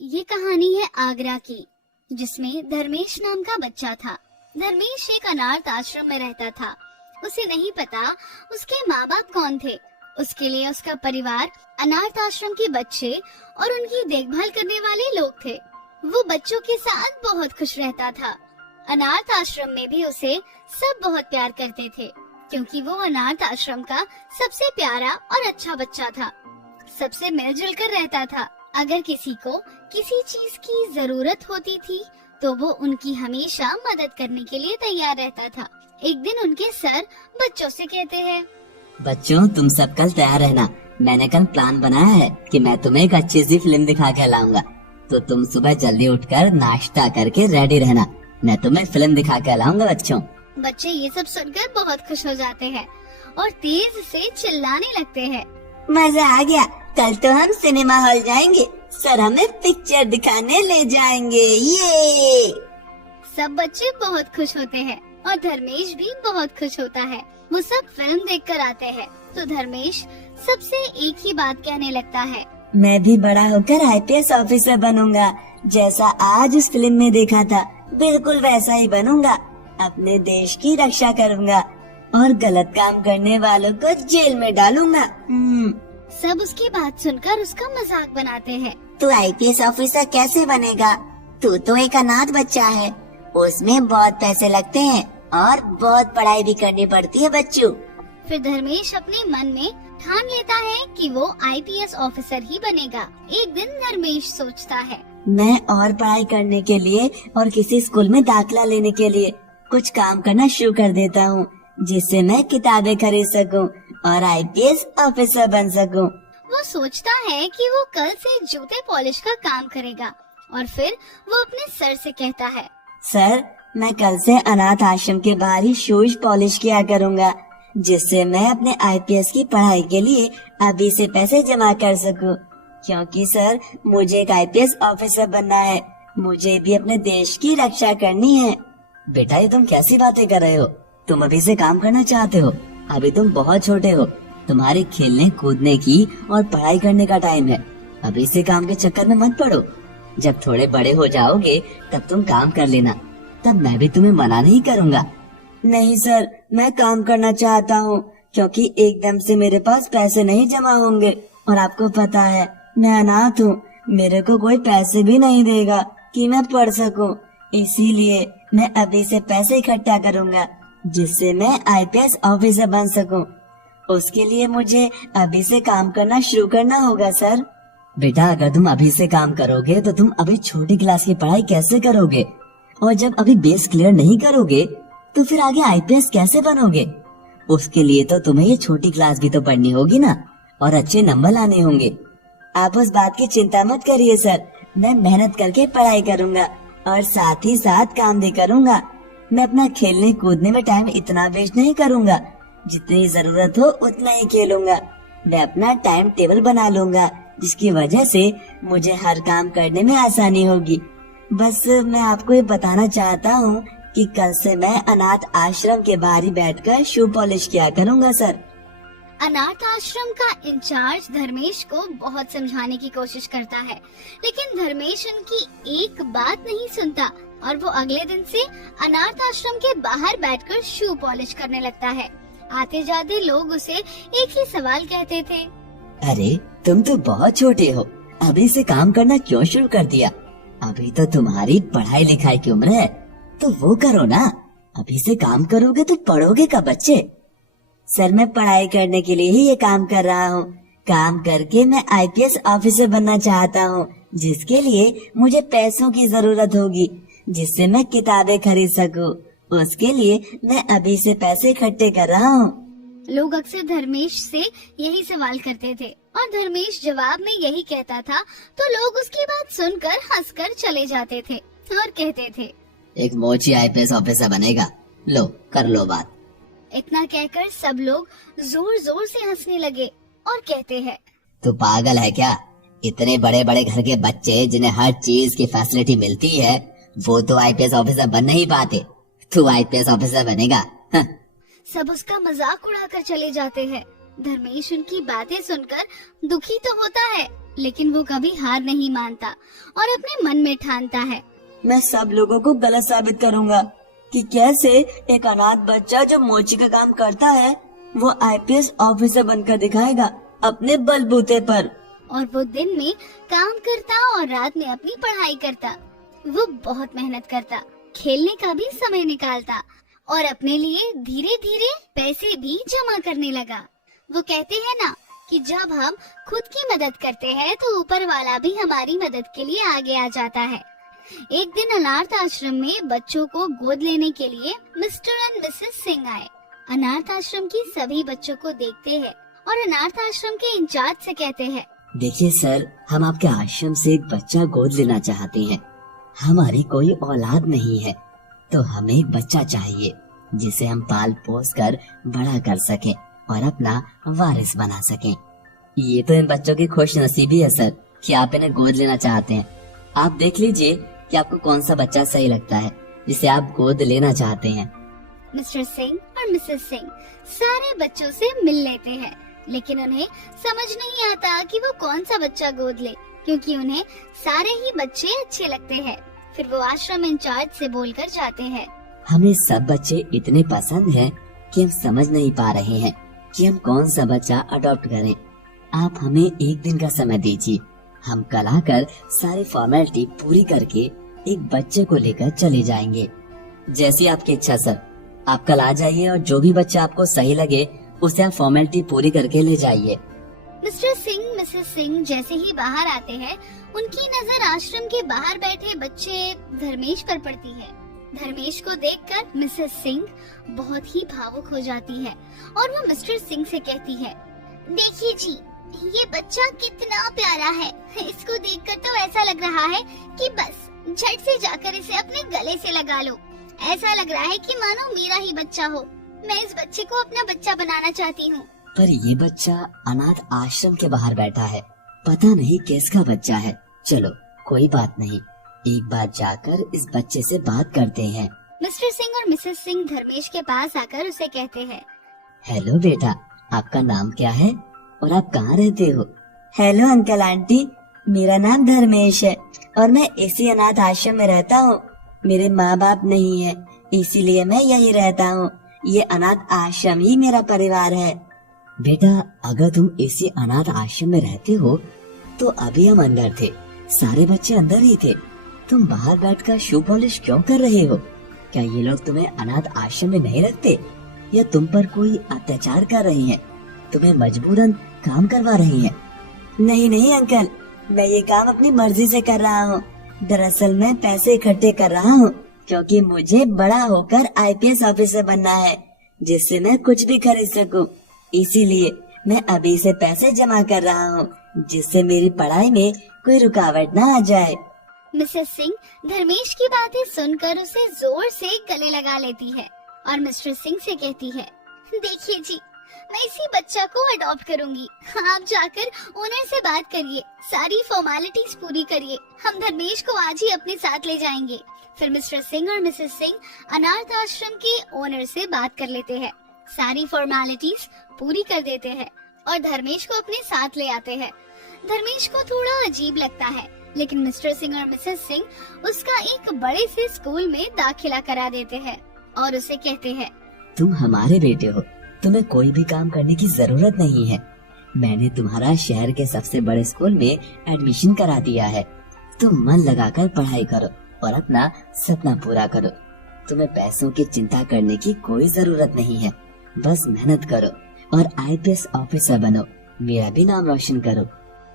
ये कहानी है आगरा की, जिसमें धर्मेश नाम का बच्चा था। धर्मेश एक अनाथ आश्रम में रहता था। उसे नहीं पता उसके माँ बाप कौन थे। उसके लिए उसका परिवार अनाथ आश्रम के बच्चे और उनकी देखभाल करने वाले लोग थे। वो बच्चों के साथ बहुत खुश रहता था। अनाथ आश्रम में भी उसे सब बहुत प्यार करते थे, क्योंकि वो अनाथ आश्रम का सबसे प्यारा और अच्छा बच्चा था। सबसे मिलजुल कर रहता था। अगर किसी को किसी चीज की जरूरत होती थी तो वो उनकी हमेशा मदद करने के लिए तैयार रहता था। एक दिन उनके सर बच्चों से कहते हैं, बच्चों तुम सब कल तैयार रहना। मैंने कल प्लान बनाया है कि मैं तुम्हें एक अच्छी सी फिल्म दिखा के लाऊंगा, तो तुम सुबह जल्दी उठकर नाश्ता करके रेडी रहना। मैं तुम्हें फिल्म दिखा के लाऊंगा बच्चों। बच्चे ये सब सुनकर बहुत खुश हो जाते हैं और तेज से चिल्लाने लगते हैं, मजा आ गया, कल तो हम सिनेमा हॉल जाएंगे, सर हमें पिक्चर दिखाने ले जाएंगे। ये सब बच्चे बहुत खुश होते हैं और धर्मेश भी बहुत खुश होता है। वो सब फिल्म देखकर आते हैं तो धर्मेश सबसे एक ही बात कहने लगता है, मैं भी बड़ा होकर आईपीएस ऑफिसर बनूंगा, जैसा आज उस फिल्म में देखा था बिल्कुल वैसा ही बनूंगा। अपने देश की रक्षा करूंगा और गलत काम करने वालों को जेल में डालूंगा। सब उसकी बात सुनकर उसका मजाक बनाते हैं। तू आईपीएस ऑफिसर कैसे बनेगा? तू तो एक अनाथ बच्चा है, उसमें बहुत पैसे लगते हैं और बहुत पढ़ाई भी करनी पड़ती है बच्चों। फिर धर्मेश अपने मन में ठान लेता है कि वो आईपीएस ऑफिसर ही बनेगा। एक दिन धर्मेश सोचता है, मैं और पढ़ाई करने के लिए और किसी स्कूल में दाखिला लेने के लिए कुछ काम करना शुरू कर देता हूँ, जिससे मैं किताबें खरीद सकूं और आईपीएस ऑफिसर बन सकूं। वो सोचता है कि वो कल से जूते पॉलिश का काम करेगा और फिर वो अपने सर से कहता है, सर मैं कल से अनाथ आश्रम के बाहर ही शूज पॉलिश किया करूँगा, जिससे मैं अपने आईपीएस की पढ़ाई के लिए अभी से पैसे जमा कर सकूं। क्योंकि सर मुझे एक आईपीएस ऑफिसर बनना है, मुझे भी अपने देश की रक्षा करनी है। बेटा ये तुम कैसी बातें कर रहे हो? तुम अभी से काम करना चाहते हो? अभी तुम बहुत छोटे हो, तुम्हारे खेलने कूदने की और पढ़ाई करने का टाइम है। अभी से काम के चक्कर में मत पड़ो। जब थोड़े बड़े हो जाओगे तब तुम काम कर लेना, तब मैं भी तुम्हें मना नहीं करूँगा। नहीं सर मैं काम करना चाहता हूँ, क्योंकि एकदम से मेरे पास पैसे नहीं जमा होंगे और आपको पता है मैं अनाथ हूँ, मेरे को कोई पैसे भी नहीं देगा कि मैं पढ़ सकूँ। इसीलिए मैं अभी से पैसे इकट्ठा करूँगा, जिससे मैं आईपीएस ऑफिसर बन सकूं। उसके लिए मुझे अभी से काम करना शुरू करना होगा सर। बेटा अगर तुम अभी से काम करोगे तो तुम अभी छोटी क्लास की पढ़ाई कैसे करोगे? और जब अभी बेस क्लियर नहीं करोगे तो फिर आगे आईपीएस कैसे बनोगे? उसके लिए तो तुम्हें ये छोटी क्लास भी तो पढ़नी होगी ना, और अच्छे नंबर लाने होंगे। आप उस बात की चिंता मत करिए सर, मैं मेहनत करके पढ़ाई करूँगा और साथ ही साथ काम भी करूँगा। मैं अपना खेलने कूदने में टाइम इतना वेस्ट नहीं करूँगा, जितनी जरूरत हो उतना ही खेलूंगा। मैं अपना टाइम टेबल बना लूंगा, जिसकी वजह से मुझे हर काम करने में आसानी होगी। बस मैं आपको ये बताना चाहता हूँ कि कल से मैं अनाथ आश्रम के बाहर ही बैठकर शू पॉलिश किया करूँगा सर। अनाथ आश्रम का इंचार्ज धर्मेश को बहुत समझाने की कोशिश करता है, लेकिन धर्मेश उनकी एक बात नहीं सुनता और वो अगले दिन से अनाथ आश्रम के बाहर बैठकर शू पॉलिश करने लगता है। आते जाते लोग उसे एक ही सवाल कहते थे, अरे तुम तो बहुत छोटे हो, अभी से काम करना क्यों शुरू कर दिया? अभी तो तुम्हारी पढ़ाई लिखाई की उम्र है, तो वो करो ना। अभी से काम करोगे तो पढ़ोगे कब बच्चे? सर मैं पढ़ाई करने के लिए ही ये काम कर रहा हूँ। काम करके मैं आईपीएस ऑफिसर बनना चाहता हूँ, जिसके लिए मुझे पैसों की जरूरत होगी, जिससे मैं किताबें खरीद सकूं। उसके लिए मैं अभी से पैसे इकट्ठे कर रहा हूँ। लोग अक्सर धर्मेश से यही सवाल करते थे और धर्मेश जवाब में यही कहता था, तो लोग उसकी बात सुनकर हंसकर चले जाते थे और कहते थे, एक मोची आईपीएस ऑफिसर बनेगा, लो कर लो बात। इतना कहकर सब लोग जोर जोर से हंसने लगे और कहते हैं, तू पागल है क्या? इतने बड़े बड़े घर के बच्चे जिन्हें हर चीज की फैसिलिटी मिलती है, वो तो आईपीएस ऑफिसर बन नहीं पाते। तू आईपीएस ऑफिसर बनेगा? सब उसका मजाक उड़ाकर चले जाते हैं। धर्मेश उनकी बातें सुनकर दुखी तो होता है, लेकिन वो कभी हार नहीं मानता और अपने मन में ठानता है, मैं सब लोगों को गलत साबित करूंगा कि कैसे एक अनाथ बच्चा जो मोची का काम करता है वो आईपीएस ऑफिसर बनकर दिखाएगा अपने बलबूते पर। और वो दिन में काम करता और रात में अपनी पढ़ाई करता। वो बहुत मेहनत करता, खेलने का भी समय निकालता और अपने लिए धीरे धीरे पैसे भी जमा करने लगा। वो कहते हैं ना कि जब हम खुद की मदद करते हैं तो ऊपर वाला भी हमारी मदद के लिए आगे आ जाता है। एक दिन अनाथ आश्रम में बच्चों को गोद लेने के लिए मिस्टर एंड मिसेस सिंह आए। अनाथ आश्रम की सभी बच्चों को देखते हैं और अनाथ आश्रम के इंचार्ज से कहते हैं, देखिए सर, हम आपके आश्रम से एक बच्चा गोद लेना चाहते हैं। हमारी कोई औलाद नहीं है तो हमें एक बच्चा चाहिए जिसे हम पाल पोस कर बड़ा कर सकें और अपना वारिस बना सकें। ये तो इन बच्चों की खुश नसीबी है सर कि आप इन्हें गोद लेना चाहते हैं। आप देख लीजिए कि आपको कौन सा बच्चा सही लगता है जिसे आप गोद लेना चाहते हैं। मिस्टर सिंह और मिसेस सिंह सारे बच्चों से मिल लेते हैं, लेकिन उन्हें समझ नहीं आता कि वो कौन सा बच्चा गोद ले, क्योंकि उन्हें सारे ही बच्चे अच्छे लगते हैं। फिर वो आश्रम इंचार्ज से बोलकर जाते हैं, हमें सब बच्चे इतने पसंद हैं कि हम समझ नहीं पा रहे हैं कि हम कौन सा बच्चा अडॉप्ट करें। आप हमें एक दिन का समय दीजिए, हम कल आकर सारी फॉर्मेलिटी पूरी करके एक बच्चे को लेकर चले जाएंगे। जैसी आपकी इच्छा सर, आप कल आ जाइए और जो भी बच्चा आपको सही लगे उसे आप फॉर्मेलिटी पूरी करके ले जाइए। मिस्टर सिंह मिसेस सिंह जैसे ही बाहर आते हैं, उनकी नजर आश्रम के बाहर बैठे बच्चे धर्मेश पर पड़ती है। धर्मेश को देखकर मिसेस सिंह बहुत ही भावुक हो जाती है और वो मिस्टर सिंह से कहती है, देखिए जी, ये बच्चा कितना प्यारा है। इसको देखकर तो ऐसा लग रहा है कि बस झट से जाकर इसे अपने गले से लगा लो। ऐसा लग रहा है कि मानो मेरा ही बच्चा हो। मैं इस बच्चे को अपना बच्चा बनाना चाहती हूँ। पर ये बच्चा अनाथ आश्रम के बाहर बैठा है, पता नहीं किसका बच्चा है। चलो कोई बात नहीं, एक बार जाकर इस बच्चे से बात करते हैं। मिस्टर सिंह और मिसेस सिंह धर्मेश के पास आकर उसे कहते हैं, हेलो बेटा, आपका नाम क्या है और आप कहाँ रहते हो? हेलो अंकल आंटी, मेरा नाम धर्मेश है और मैं इसी अनाथ आश्रम में रहता हूँ। मेरे माँ बाप नहीं है, इसीलिए मैं यही रहता हूँ। ये अनाथ आश्रम ही मेरा परिवार है। बेटा, अगर तुम इसी अनाथ आश्रम में रहते हो तो अभी हम अंदर थे, सारे बच्चे अंदर ही थे। तुम बाहर बैठकर शू पॉलिश क्यों कर रहे हो? क्या ये लोग तुम्हें अनाथ आश्रम में नहीं रखते या तुम पर कोई अत्याचार कर रही हैं? तुम्हें मजबूरन काम करवा रही हैं? नहीं नहीं अंकल, मैं ये काम अपनी मर्जी से कर रहा हूँ। दरअसल मैं पैसे इकट्ठे कर रहा हूँ क्योंकि मुझे बड़ा होकर आईपीएस ऑफिसर बनना है जिससे मैं कुछ भी खरीद सकूँ। इसीलिए मैं अभी से पैसे जमा कर रहा हूँ जिससे मेरी पढ़ाई में कोई रुकावट न आ जाए। मिसेस सिंह धर्मेश की बातें सुनकर उसे जोर से गले लगा लेती है और मिस्टर सिंह से कहती है, देखिए जी, मैं इसी बच्चा को अडॉप्ट करूंगी। आप जाकर ओनर से बात करिए, सारी फॉर्मेलिटीज पूरी करिए। हम धर्मेश को आज ही अपने साथ ले जाएंगे। फिर मिस्टर सिंह और मिसेस सिंह अनाथ आश्रम के ओनर से बात कर लेते हैं, सारी फॉर्मेलिटीज पूरी कर देते हैं और धर्मेश को अपने साथ ले आते हैं। धर्मेश को थोड़ा अजीब लगता है, लेकिन मिस्टर सिंह और मिसेस सिंह उसका एक बड़े से स्कूल में दाखिला करा देते हैं और उसे कहते हैं, तुम हमारे बेटे हो, तुम्हें कोई भी काम करने की जरूरत नहीं है। मैंने तुम्हारा शहर के सबसे बड़े स्कूल में एडमिशन करा दिया है। तुम मन लगाकर पढ़ाई करो और अपना सपना पूरा करो। तुम्हें पैसों की चिंता करने की कोई जरूरत नहीं है। बस मेहनत करो और आईपीएस ऑफिसर बनो, मेरा भी नाम रोशन करो।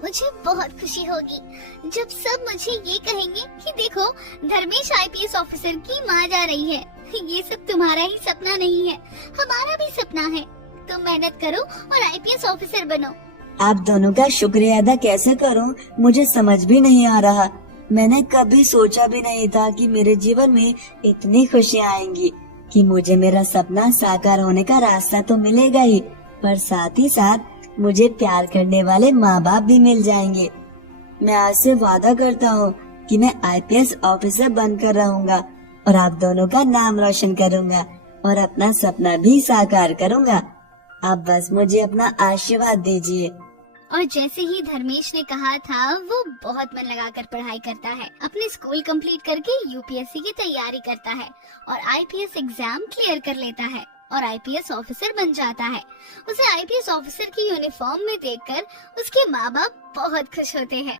मुझे बहुत खुशी होगी जब सब मुझे ये कहेंगे कि देखो, धर्मेश आईपीएस ऑफिसर की माँ जा रही है। ये सब तुम्हारा ही सपना नहीं है, हमारा भी सपना है। तुम मेहनत करो और आईपीएस ऑफिसर बनो। आप दोनों का शुक्रिया अदा कैसे करूं, मुझे समझ भी नहीं आ रहा। मैंने कभी सोचा भी नहीं था कि मेरे जीवन में इतनी खुशियाँ आएंगी कि मुझे मेरा सपना साकार होने का रास्ता तो मिलेगा ही, पर साथ ही साथ मुझे प्यार करने वाले माँ बाप भी मिल जाएंगे। मैं आज से वादा करता हूँ कि मैं आईपीएस ऑफिसर बनकर रहूंगा और आप दोनों का नाम रोशन करूंगा और अपना सपना भी साकार करूंगा। आप बस मुझे अपना आशीर्वाद दीजिए। और जैसे ही धर्मेश ने कहा था, वो बहुत मन लगाकर पढ़ाई करता है, अपने स्कूल कंप्लीट करके यूपीएससी की तैयारी करता है और आईपीएस एग्जाम क्लियर कर लेता है और आईपीएस ऑफिसर बन जाता है। उसे आईपीएस ऑफिसर की यूनिफॉर्म में देखकर उसके माँ बाप बहुत खुश होते हैं।